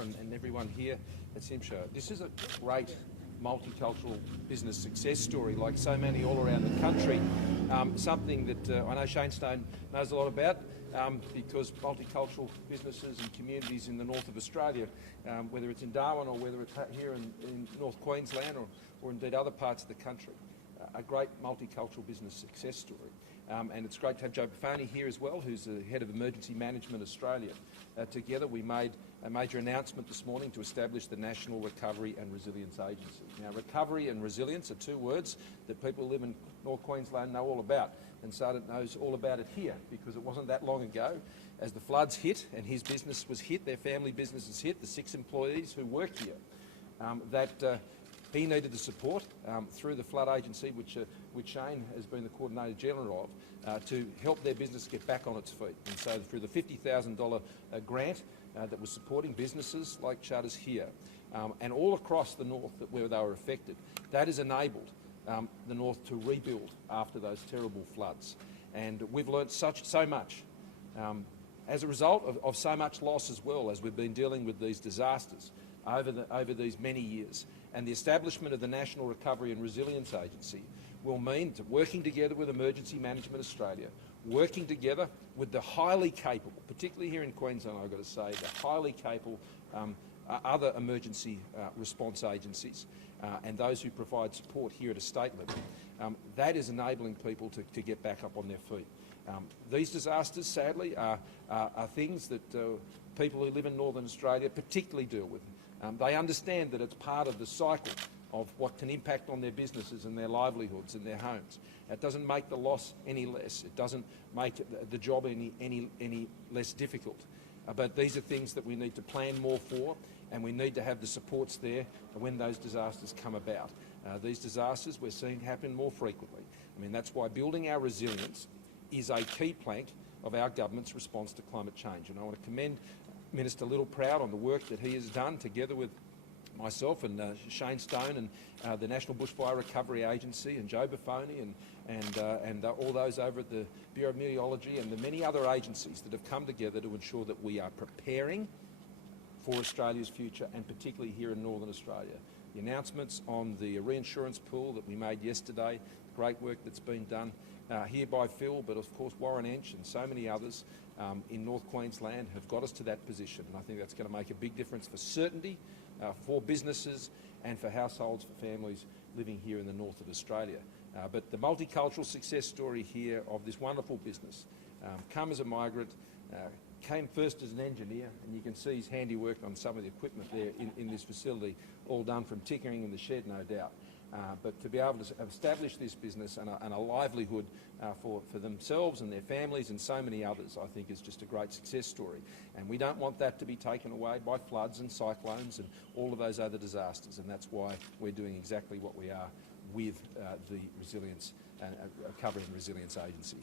and everyone here at Simsha. This is a great multicultural business success story, like so many all around the country. Something that I know Shane Stone knows a lot about, because multicultural businesses and communities in the north of Australia, whether it's in Darwin or whether it's here in North Queensland or indeed other parts of the country, a great multicultural business success story. And it's great to have Joe Buffoni here as well, who's the Head of Emergency Management Australia. Together we made a major announcement this morning to establish the National Recovery and Resilience Agency. Now, recovery and resilience are two words that people who live in North Queensland know all about, and Sardit knows all about it here, because it wasn't that long ago, as the floods hit and his business was hit, their family businesses hit, the 6 employees who work here, that he needed the support through the Flood Agency, which Shane has been the Coordinator General of, to help their business get back on its feet. And so through the $50,000 grant that was supporting businesses like Shutters here, and all across the north where they were affected, that has enabled the north to rebuild after those terrible floods. And we've learnt so much as a result of so much loss as well, as we've been dealing with these disasters over these many years. And the establishment of the National Recovery and Resilience Agency will mean that working together with Emergency Management Australia, working together with the highly capable, particularly here in Queensland, I've got to say, the highly capable other emergency response agencies and those who provide support here at a state level, that is enabling people to get back up on their feet. These disasters, sadly, are things that people who live in Northern Australia particularly deal with. They understand that it's part of the cycle of what can impact on their businesses and their livelihoods and their homes. It doesn't make the loss any less. It doesn't make the job any less difficult. But these are things that we need to plan more for, and we need to have the supports there when those disasters come about. These disasters we're seeing happen more frequently. I mean, that's why building our resilience is a key plank of our government's response to climate change. And I want to commend Minister Littleproud on the work that he has done together with myself and Shane Stone and the National Bushfire Recovery Agency and Joe Buffoni and all those over at the Bureau of Meteorology and the many other agencies that have come together to ensure that we are preparing for Australia's future, and particularly here in Northern Australia. The announcements on the reinsurance pool that we made yesterday, the great work that's been done here by Phil, but of course Warren Ench and so many others in North Queensland have got us to that position, and I think that's going to make a big difference for certainty, for businesses and for households, for families living here in the north of Australia. But the multicultural success story here of this wonderful business, come as a migrant, came first as an engineer, and you can see his handiwork on some of the equipment there in this facility, all done from tinkering in the shed, no doubt. But to be able to establish this business and a livelihood for themselves and their families and so many others, I think is just a great success story. And we don't want that to be taken away by floods and cyclones and all of those other disasters, and that's why we're doing exactly what we are with the Resilience Recovery and Resilience Agencies.